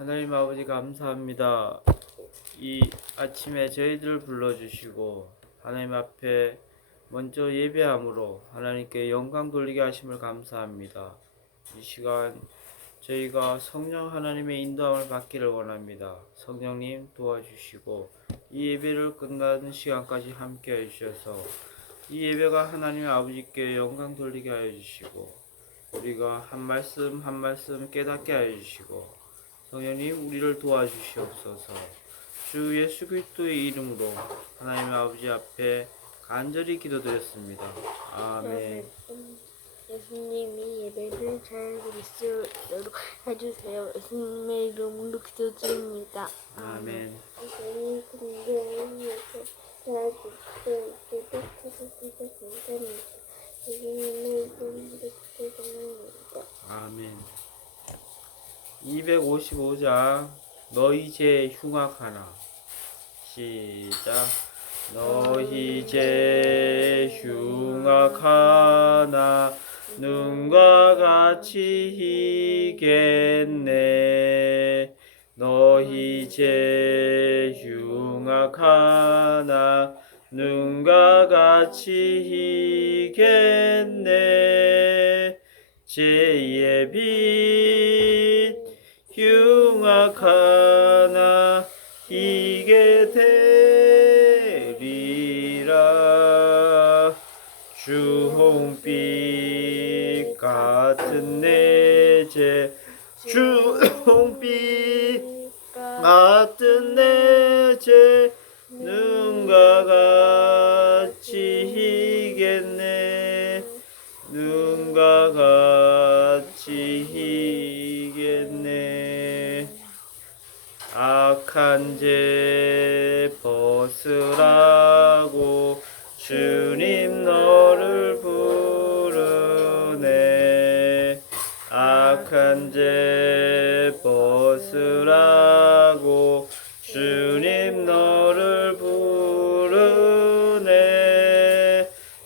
하나님 아버지 감사합니다. 이 아침에 저희들을 불러주시고 하나님 앞에 먼저 예배함으로 하나님께 영광 돌리게 하심을 감사합니다. 이 시간 저희가 성령 하나님의 인도함을 받기를 원합니다. 성령님 도와주시고 이 예배를 끝나는 시간까지 함께 해주셔서 이 예배가 하나님의 아버지께 영광 돌리게 하여 주시고 우리가 한 말씀 한 말씀 깨닫게 하여 주시고 성령님 우리를 도와주시옵소서. 주 예수 그리스도의 이름으로 하나님의 아버지 앞에 간절히 기도드렸습니다. 아멘. 예수님이 예배를 잘 드릴 수 있도록 해주세요. 예수님의 이름으로 기도드립니다. 아멘. 예수님 군대에서 잘 드릴 수 있도록 해주셔서 감사합니다. 예수님의 이름으로 기도드립니다. 아멘. 255장 너희 죄 흉악하나. 시작. 너희 죄 흉악하나 눈과 같이 희겠네. 너희 죄 흉악하나 눈과 같이 희겠네. 죄의 빛 흉악하나 희게 되리라. 주홍빛 같은 내 죄 주홍빛 같은 내 죄 눈과 같이 희겠네. 눈과 같이 희겠네. 악한 죄 벗으라고 주님 너를 부르네. 악한 죄 벗으라고 주님 너를 부르네.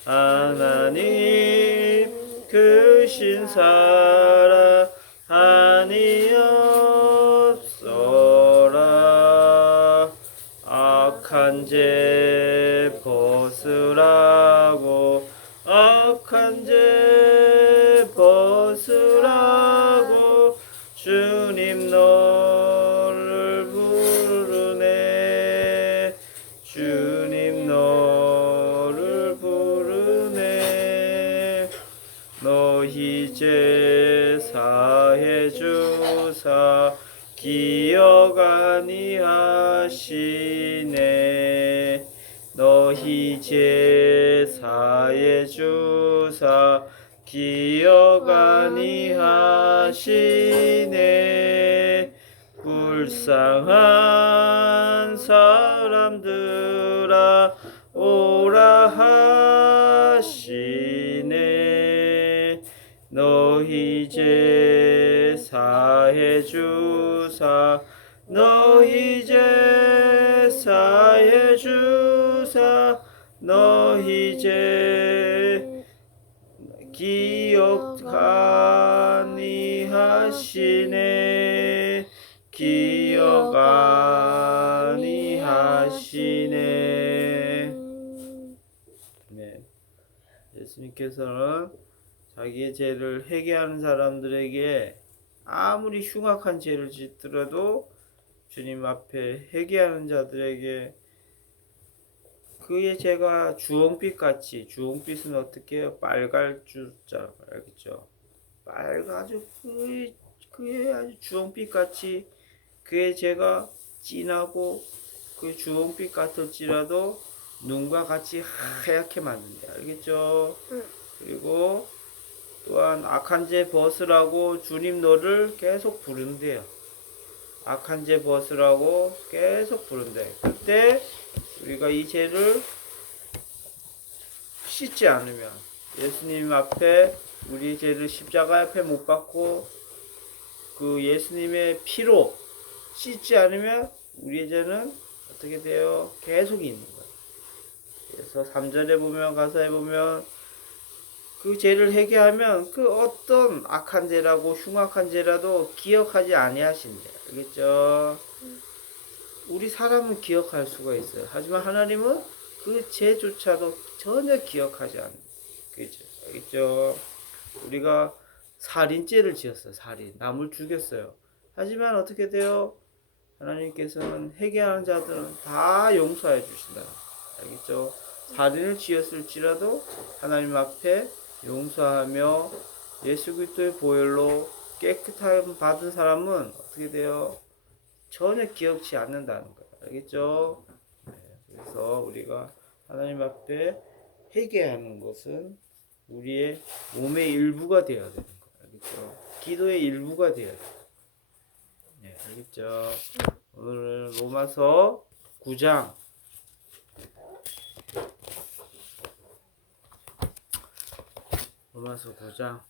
하나님 크신 사랑 아니었어라. 악한 죄 벗으라고 악한 죄 벗으라고 주님 너를 부르네. 주님 너를 부르네. 너희 죄 사해 주사 기억 아니하시네. 너희 죄 사해 주사 기억 아니하시네. 불쌍한 사람들아 오라 하시네. 너희 죄 사해 주사 너희 죄 사해 주사 너희 죄 기억 아니하시네. 기억 아니하시네. 네. 예수님께서는 자기의 죄를 회개하는 사람들에게 아무리 흉악한 죄를 짓더라도 주님 앞에 회개하는 자들에게 그의 죄가 주홍빛같이, 주홍빛은 어떻게 해요? 빨갈주자, 알겠죠? 아주 그의 아주 주홍빛같이 그의 죄가 진하고 그 주홍빛 같을지라도 눈과 같이 하얗게 만든다, 알겠죠? 그리고 또한 악한 죄 벗으라고 주님 너를 계속 부른대요. 악한 죄 벗으라고 계속 부른대. 그때 우리가 이 죄를 씻지 않으면 예수님 앞에 우리 죄를 십자가 앞에 못 박고 그 예수님의 피로 씻지 않으면 우리의 죄는 어떻게 돼요? 계속 있는 거예요. 그래서 3절에 보면 가사에 보면 그 죄를 회개하면 그 어떤 악한 죄라고 흉악한 죄라도 기억하지 아니하신대. 알겠죠? 우리 사람은 기억할 수가 있어요. 하지만 하나님은 그 죄조차도 전혀 기억하지 않는. 그죠? 알겠죠? 우리가 살인죄를 지었어요. 살인. 남을 죽였어요. 하지만 어떻게 돼요? 하나님께서는 회개하는 자들은 다 용서해 주신다. 알겠죠? 살인을 지었을지라도 하나님 앞에 용서하며 예수 그리스도의 보혈로 깨끗함 받은 사람은 어떻게 돼요? 전혀 기억치 않는다는 거예요. 알겠죠? 네, 그래서 우리가 하나님 앞에 회개하는 것은 우리의 몸의 일부가 되어야 되는 거예요. 알겠죠? 기도의 일부가 되어야 돼요. 네, 알겠죠? 오늘 로마서 9장 로마서 9장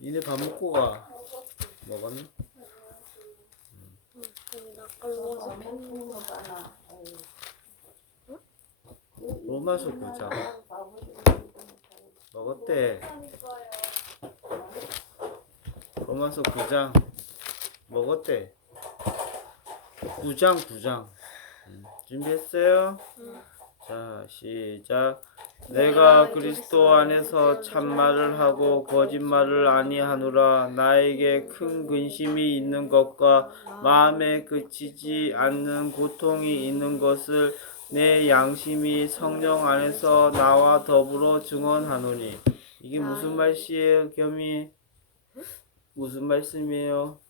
니네 밥 먹고 가. 먹었니? 로마서 9장 먹었대. 로마서 9장 먹었대. 9장 준비했어요? 자, 시작. 내가 그리스도 안에서 참말을 하고 거짓말을 아니하노라. 나에게 큰 근심이 있는 것과 마음에 그치지 않는 고통이 있는 것을 내 양심이 성령 안에서 나와 더불어 증언하노니. 이게 무슨 말씀이에요, 겸이? 무슨 말씀이에요?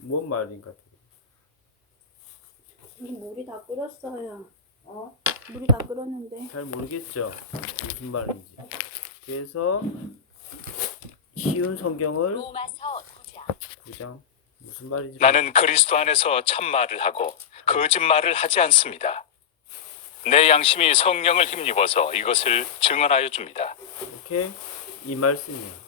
뭔 말인가? 물이 다 끓었어요. 물이 다 끓었는데. 잘 모르겠죠? 무슨 말인지. 그래서 쉬운 성경을 로마서 9장 무슨 말인지 나는 그리스도 안에서 참말을 하고 거짓말을 하지 않습니다. 내 양심이 성령을 힘입어서 이것을 증언하여 줍니다. 이렇게 이 말씀이에요.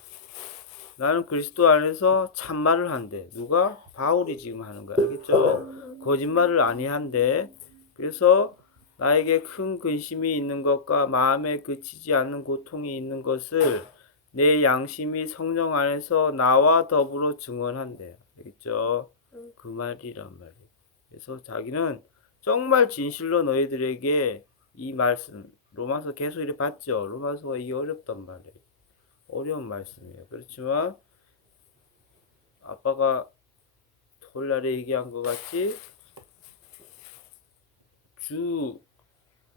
나는 그리스도 안에서 참말을 한대. 누가? 바울이 지금 하는 거야. 알겠죠? 거짓말을 아니한대. 그래서 나에게 큰 근심이 있는 것과 마음에 그치지 않는 고통이 있는 것을 내 양심이 성령 안에서 나와 더불어 증언한대. 알겠죠? 그 말이란 말이에요. 그래서 자기는 정말 진실로 너희들에게 이 말씀, 로마서 계속 이렇게 봤죠? 로마서가 이게 어렵단 말이에요. 어려운 말씀이에요. 그렇지만 아빠가 토요일날에 얘기한 것 같이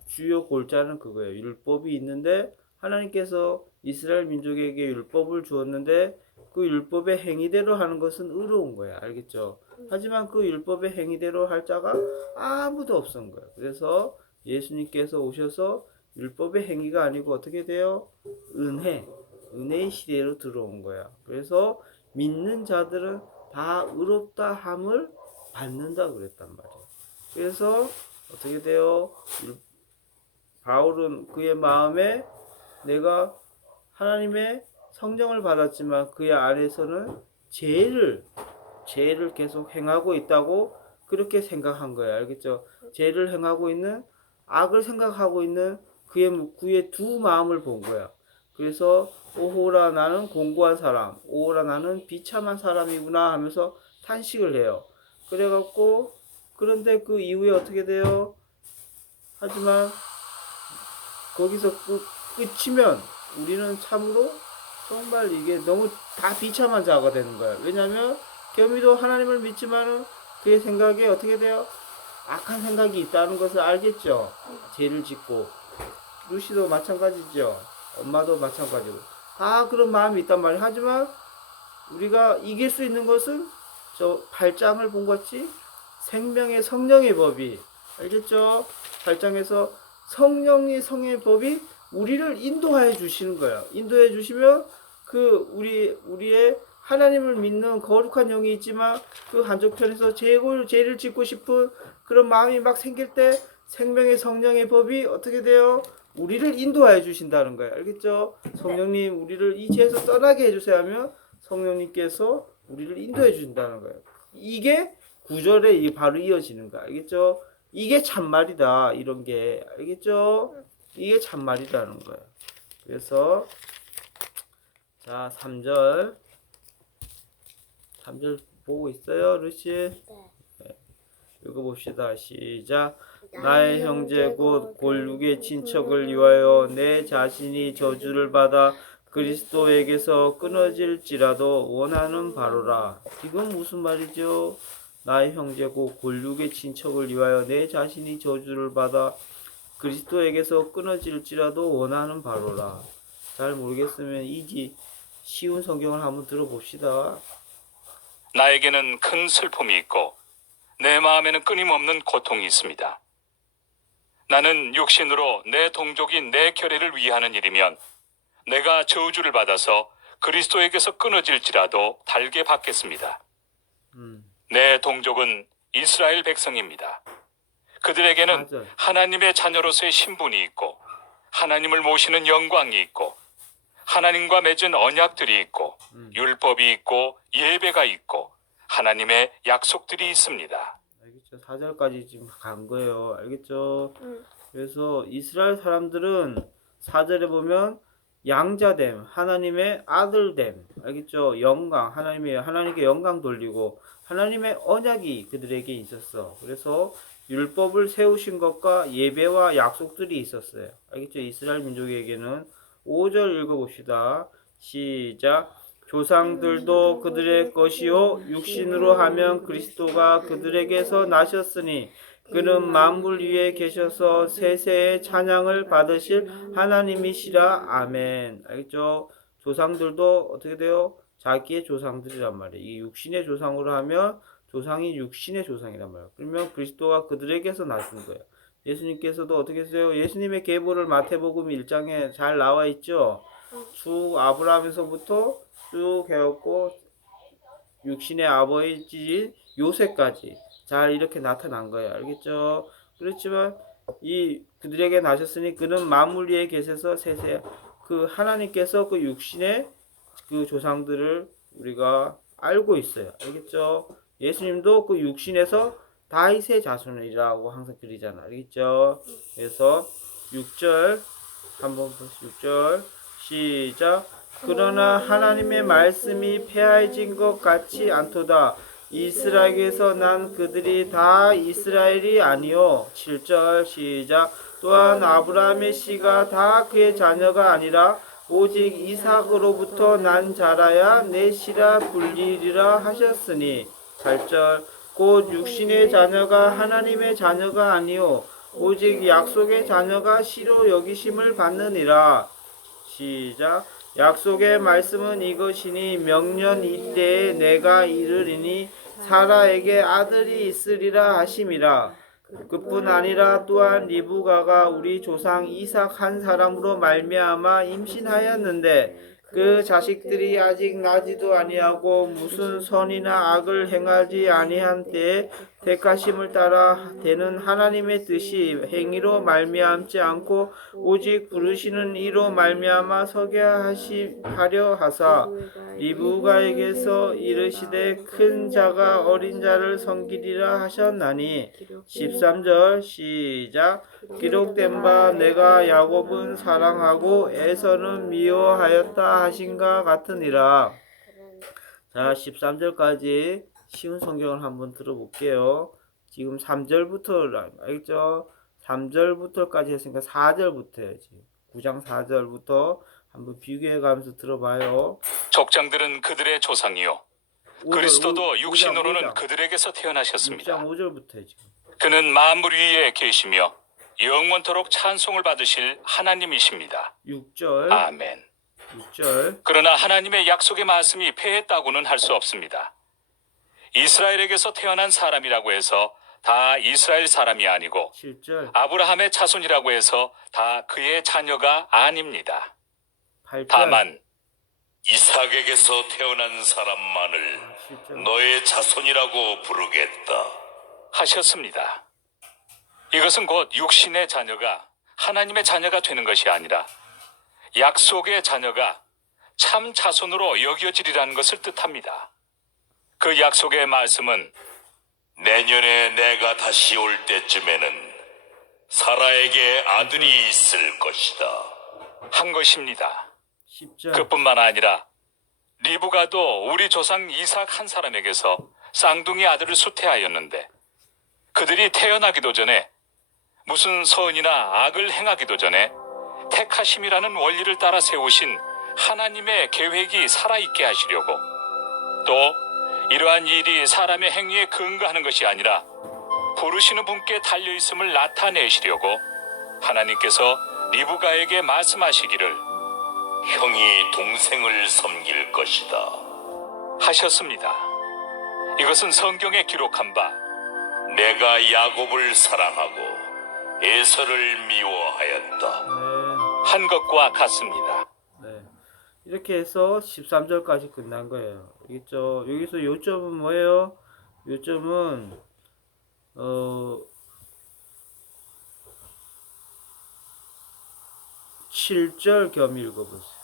주요 골자는 그거예요. 율법이 있는데 하나님께서 이스라엘 민족에게 율법을 주었는데 그 율법의 행위대로 하는 것은 의로운 거야. 알겠죠? 하지만 그 율법의 행위대로 할 자가 아무도 없은 거예요. 그래서 예수님께서 오셔서 율법의 행위가 아니고 어떻게 돼요? 은혜의 시대로 들어온 거야. 그래서 믿는 자들은 다 의롭다 함을 받는다 그랬단 말이야. 그래서 어떻게 돼요? 바울은 그의 마음에 내가 하나님의 성령을 받았지만 그의 안에서는 죄를 계속 행하고 있다고 그렇게 생각한 거예요. 알겠죠? 죄를 행하고 있는 악을 생각하고 있는 그의 두 마음을 본 거야. 그래서 오호라 나는 공고한 사람, 오호라 나는 비참한 사람이구나 하면서 탄식을 해요. 그래갖고 그런데 그 이후에 어떻게 돼요? 하지만 거기서 끝이면 우리는 참으로 정말 이게 너무 다 비참한 자가 되는 거야. 왜냐하면 겸이도 하나님을 믿지만은 그의 생각에 어떻게 돼요? 악한 생각이 있다는 것을 알겠죠. 죄를 짓고 루시도 마찬가지죠. 엄마도 마찬가지고 다 그런 마음이 있단 말이에요. 하지만 우리가 이길 수 있는 것은 저 8장을 본 것이 생명의 성령의 법이 알겠죠? 8장에서 성령의 법이 우리를 인도해 주시는 거예요. 인도해 주시면 그 우리의 하나님을 믿는 거룩한 영이 있지만 그 한쪽편에서 죄를 짓고 싶은 그런 마음이 막 생길 때 생명의 성령의 법이 어떻게 돼요? 우리를 인도해 주신다는 거예요. 알겠죠? 성령님 우리를 이 죄에서 떠나게 해주세요 하면 성령님께서 우리를 인도해 주신다는 거예요. 이게 9절에 바로 이어지는 거야. 알겠죠? 이게 참말이다. 이런 게. 알겠죠? 이게 참말이라는 거예요. 그래서 자, 3절. 3절 보고 있어요, 루시? 네. 읽어봅시다. 시작. 나의 형제 곧 골육의 친척을 위하여 내 자신이 저주를 받아 그리스도에게서 끊어질지라도 원하는 바로라. 이건 무슨 말이죠? 나의 형제 곧 골육의 친척을 위하여 내 자신이 저주를 받아 그리스도에게서 끊어질지라도 원하는 바로라. 잘 모르겠으면 이지 쉬운 성경을 한번 들어봅시다. 나에게는 큰 슬픔이 있고 내 마음에는 끊임없는 고통이 있습니다. 나는 육신으로 내 동족인 내 결례를 위하는 일이면 내가 저주를 받아서 그리스도에게서 끊어질지라도 달게 받겠습니다. 내 동족은 이스라엘 백성입니다. 그들에게는 맞아요. 하나님의 자녀로서의 신분이 있고 하나님을 모시는 영광이 있고 하나님과 맺은 언약들이 있고 율법이 있고 예배가 있고 하나님의 약속들이 있습니다. 알겠죠? 4절까지 지금 간 거예요. 알겠죠? 응. 그래서 이스라엘 사람들은 4절에 보면 양자됨, 하나님의 아들됨, 알겠죠? 영광, 하나님께 영광 돌리고 하나님의 언약이 그들에게 있었어. 그래서 율법을 세우신 것과 예배와 약속들이 있었어요. 알겠죠? 이스라엘 민족에게는 5절 읽어봅시다. 시작. 조상들도 그들의 것이요 육신으로 하면 그리스도가 그들에게서 나셨으니 그는 만물 위에 계셔서 세세의 찬양을 받으실 하나님이시라. 아멘. 알겠죠? 조상들도 어떻게 돼요? 자기의 조상들이란 말이에요. 이 육신의 조상으로 하면 조상이 육신의 조상이란 말이에요. 그러면 그리스도가 그들에게서 나신 거예요. 예수님께서도 어떻게 했어요? 예수님의 계보를 마태복음 1장에 잘 나와 있죠? 쭉 아브라함에서부터 쭉 해왔고 육신의 아버지인 요셉까지 잘 이렇게 나타난 거예요. 알겠죠? 그렇지만 이 그들에게 나셨으니 그는 만물 위에 계셔서 세세 그 하나님께서 그 육신의 그 조상들을 우리가 알고 있어요. 알겠죠? 예수님도 그 육신에서 다윗의 자손이라고 항상 그리잖아. 알겠죠? 그래서 6절 한번 보시죠. 6절 시작. 그러나 하나님의 말씀이 폐하여진 것 같지 않도다. 이스라엘에서 난 그들이 다 이스라엘이 아니요. 7절 시작. 또한 아브라함의 씨가 다 그의 자녀가 아니라 오직 이삭으로부터 난 자라야 내 씨라 불리리라 하셨으니. 8절 곧 육신의 자녀가 하나님의 자녀가 아니요 오직 약속의 자녀가 씨로 여기심을 받느니라. 시작. 약속의 말씀은 이것이니 명년 이때에 내가 이르리니 사라에게 아들이 있으리라 하심이라. 그뿐 아니라 또한 리브가가 우리 조상 이삭 한 사람으로 말미암아 임신하였는데 그 자식들이 아직 나지도 아니하고 무슨 선이나 악을 행하지 아니한 때에 택하심을 따라 되는 하나님의 뜻이 행위로 말미암지 않고 오직 부르시는 이로 말미암아 서게 하려 하사 리브가에게서 이르시되 큰 자가 어린 자를 섬기리라 하셨나니. 13절 시작. 기록된 바 내가 야곱은 사랑하고 에서는 미워하였다 하신가 같으니라. 자, 13절까지 쉬운 성경을 한번 들어볼게요. 지금 3절부터 알겠죠? 3절부터까지 했으니까 4절부터 해야지. 9장 4절부터 한번 비교해 가면서 들어봐요. 족장들은 그들의 조상이요 그리스도도 육신으로는 그들에게서 태어나셨습니다. 6장 5절부터 해 지금. 그는 만물 위에 계시며 영원토록 찬송을 받으실 하나님이십니다. 6절. 아멘. 6절. 그러나 하나님의 약속의 말씀이 폐했다고는 할 수 없습니다. 이스라엘에게서 태어난 사람이라고 해서 다 이스라엘 사람이 아니고 7절. 아브라함의 자손이라고 해서 다 그의 자녀가 아닙니다. 8절. 다만 이삭에게서 태어난 사람만을 7절. 너의 자손이라고 부르겠다. 하셨습니다. 이것은 곧 육신의 자녀가 하나님의 자녀가 되는 것이 아니라 약속의 자녀가 참 자손으로 여겨지리라는 것을 뜻합니다. 그 약속의 말씀은 내년에 내가 다시 올 때쯤에는 사라에게 아들이 있을 것이다. 한 것입니다. 10절. 그뿐만 아니라 리브가도 우리 조상 이삭 한 사람에게서 쌍둥이 아들을 수태하였는데 그들이 태어나기도 전에 무슨 선이나 악을 행하기도 전에 택하심이라는 원리를 따라 세우신 하나님의 계획이 살아있게 하시려고 또 이러한 일이 사람의 행위에 근거하는 것이 아니라 부르시는 분께 달려있음을 나타내시려고 하나님께서 리브가에게 말씀하시기를 형이 동생을 섬길 것이다. 하셨습니다. 이것은 성경에 기록한 바 내가 야곱을 사랑하고 에서를 미워하였다. 네. 한 것과 같습니다. 네. 이렇게 해서 13절까지 끝난 거예요. 알겠죠? 여기서 요점은 뭐예요? 요점은 7절 겸 읽어보세요.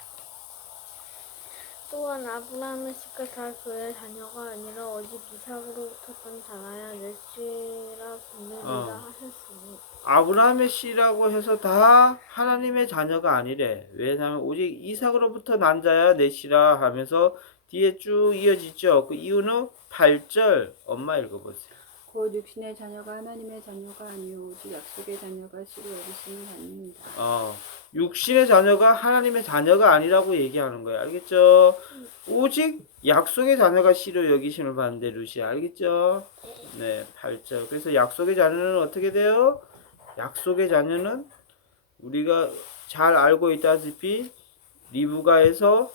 또한 아브라함의 씨가 다 그의 자녀가 아니라 오직 이삭으로부터 난 자라야 넷이라 부르리라 하셨으니 아브라함의 씨라고 해서 다 하나님의 자녀가 아니래. 왜냐하면 오직 이삭으로부터 난 자야 내 씨라 하면서 뒤에 쭉 이어지죠. 그 이유는 8절 엄마 읽어보세요. 곧 육신의 자녀가 하나님의 자녀가 아니요 오직 약속의 자녀가 씨로 여기심을 받는다. 육신의 자녀가 하나님의 자녀가 아니라고 얘기하는 거예요. 알겠죠? 오직 약속의 자녀가 씨로 여기심을 받는데 루시아 알겠죠? 네, 8절. 그래서 약속의 자녀는 어떻게 돼요? 약속의 자녀는 우리가 잘 알고 있다시피 리브가가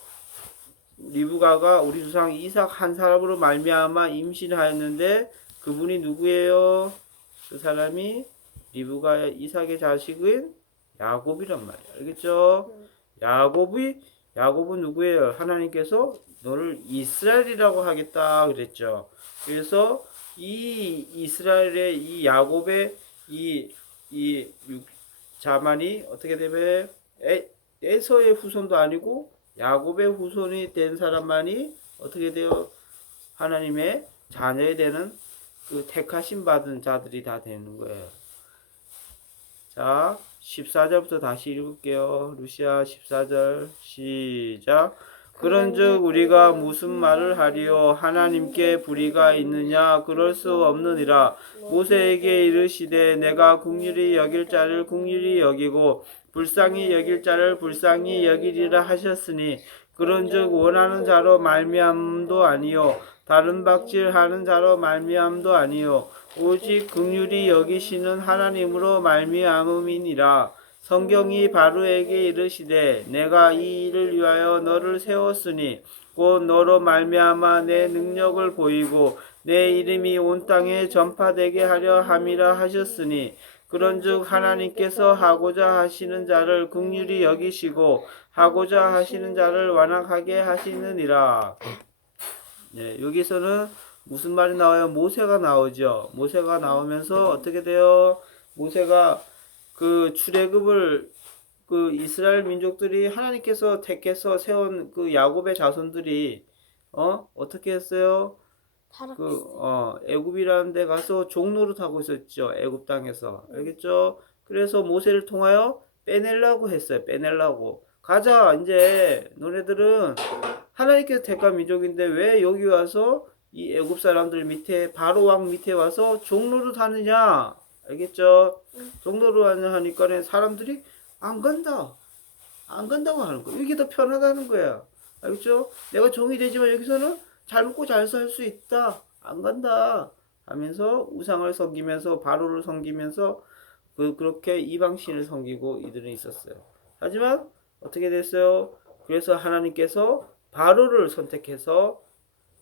우리 조상 이삭 한 사람으로 말미암아 임신하였는데 그분이 누구예요? 그 사람이 리브가 이삭의 자식인 야곱이란 말이야. 알겠죠? 야곱은 누구예요? 하나님께서 너를 이스라엘이라고 하겠다 그랬죠. 그래서 이 이스라엘의 이 야곱의 이 자만이 어떻게 되면 에서의 후손도 아니고 야곱의 후손이 된 사람만이 어떻게 돼요? 하나님의 자녀에 되는 그 택하심 받은 자들이 다 되는 거예요. 자, 14절부터 다시 읽을게요. 루시아 14절 시작. 그런즉 우리가 무슨 말을 하리요? 하나님께 불의가 있느냐? 그럴 수 없느니라. 모세에게 이르시되 내가 긍휼히 여길 자를 긍휼히 여기고 불쌍히 여길 자를 불쌍히 여기리라 하셨으니 그런즉 원하는 자로 말미암도 아니요 다른 박질하는 자로 말미암도 아니요 오직 긍휼히 여기시는 하나님으로 말미암음이니라. 성경이 바로에게 이르시되 내가 이 일을 위하여 너를 세웠으니 곧 너로 말미암아 내 능력을 보이고 내 이름이 온 땅에 전파되게 하려 함이라 하셨으니 그런즉 하나님께서 하고자 하시는 자를 긍휼히 여기시고 하고자 하시는 자를 완악하게 하시느니라. 네, 여기서는 무슨 말이 나와요? 모세가 나오죠. 모세가 나오면서 어떻게 돼요? 모세가 그 출애굽을 그 이스라엘 민족들이 하나님께서 택해서 세운 그 야곱의 자손들이 어떻게 했어요? 애굽이라는 데 가서 종노릇 하고 있었죠. 애굽 땅에서. 알겠죠? 그래서 모세를 통하여 빼내려고 했어요. 빼내려고. 가자. 이제 너네들은 하나님께서 택한 민족인데 왜 여기 와서 이 애굽 사람들 밑에 바로 왕 밑에 와서 종노릇 하느냐? 알겠죠? 종노릇 하니까 사람들이 안 간다고 하는 거야. 이게 더 편하다는 거야. 알겠죠? 내가 종이 되지만 여기서는 잘 먹고 잘 살 수 있다. 안 간다 하면서 우상을 섬기면서 바로를 섬기면서 그렇게 이방신을 섬기고 이들은 있었어요. 하지만 어떻게 됐어요? 그래서 하나님께서 바로를 선택해서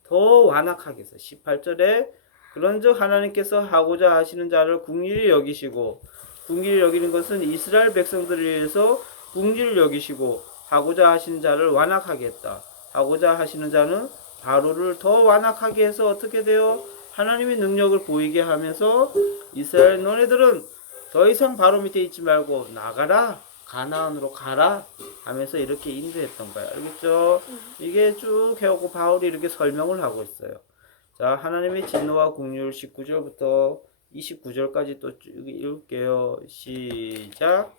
더 완악하게 해서 18절에 그런즉 하나님께서 하고자 하시는 자를 긍휼히 여기시고 긍휼히 여기는 것은 이스라엘 백성들을 위해서 긍휼히 여기시고 하고자 하시는 자를 완악하게 했다. 하고자 하시는 자는 바로를 더 완악하게 해서 어떻게 돼요? 하나님의 능력을 보이게 하면서 이스라엘 너네들은 더 이상 바로 밑에 있지 말고 나가라. 가나안으로 가라 하면서 이렇게 인도했던 거야. 알겠죠? 이게 쭉 해오고 바울이 이렇게 설명을 하고 있어요. 자, 하나님의 진노와 긍휼 19절부터 29절까지 또 쭉 읽을게요. 시작.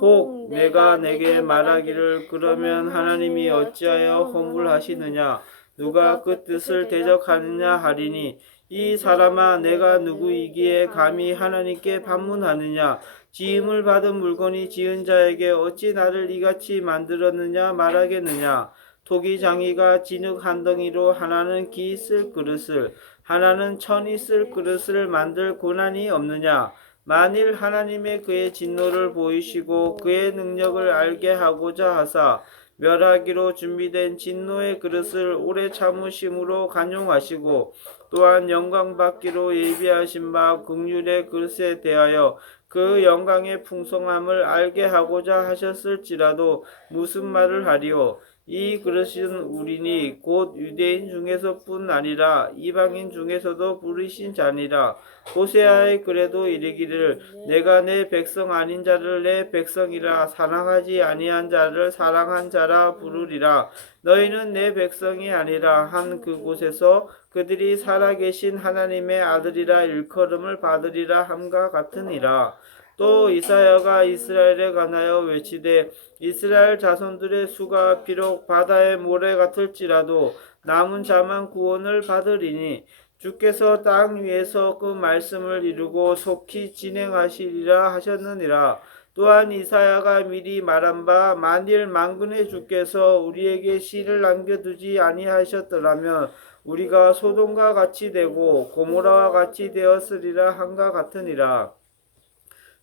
혹 내가 내게 말하기를 그러면 하나님이 어찌하여 허물하시느냐 누가 그 뜻을 대적하느냐 하리니 이 사람아 내가 누구이기에 감히 하나님께 반문하느냐 지음을 받은 물건이 지은 자에게 어찌 나를 이같이 만들었느냐 말하겠느냐 토기장이가 진흙 한 덩이로 하나는 기 쓸 그릇을 하나는 천이 쓸 그릇을 만들 고난이 없느냐 만일 하나님의 그의 진노를 보이시고 그의 능력을 알게 하고자 하사 멸하기로 준비된 진노의 그릇을 오래 참으심으로 간용하시고 또한 영광 받기로 예비하신 바 긍휼의 그릇에 대하여 그 영광의 풍성함을 알게 하고자 하셨을지라도 무슨 말을 하리요 이 그릇은 우리니 곧 유대인 중에서뿐 아니라 이방인 중에서도 부르신 자니라 호세아의 글에도 이르기를 내가 내 백성 아닌 자를 내 백성이라 사랑하지 아니한 자를 사랑한 자라 부르리라 너희는 내 백성이 아니라 한 그곳에서 그들이 살아계신 하나님의 아들이라 일컬음을 받으리라 함과 같으니라 또 이사야가 이스라엘에 관하여 외치되 이스라엘 자손들의 수가 비록 바다의 모래 같을지라도 남은 자만 구원을 받으리니 주께서 땅 위에서 그 말씀을 이루고 속히 진행하시리라 하셨느니라. 또한 이사야가 미리 말한 바 만일 만군의 주께서 우리에게 씨를 남겨두지 아니하셨더라면 우리가 소돔과 같이 되고 고모라와 같이 되었으리라 함과 같으니라.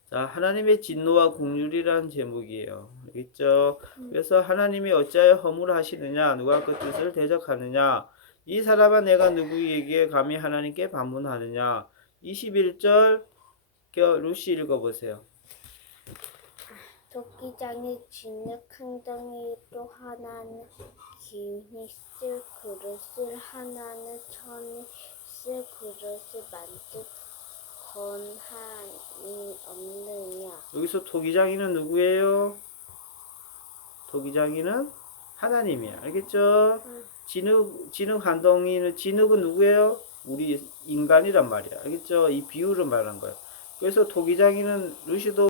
자, 하나님의 진노와 긍휼이라는 제목이에요. 알겠죠? 그래서 하나님이 어찌하여 허물하시느냐 누가 그 뜻을 대적하느냐 이 사람아 내가 누구에게 감히 하나님께 반문하느냐 21절 루시 읽어보세요. 토기장이 진흙 한 덩이로 하나는 기운이 쓸 그릇을 하나는 천이 쓸 그릇을 만들 권한이 없느냐. 여기서 토기장이는 누구예요? 토기장이는 하나님이야. 알겠죠? 진흙 한 덩이는 진흙은 누구예요? 우리 인간이란 말이야. 알겠죠? 이 비유를 말한 거야. 그래서 토기장이는 루시도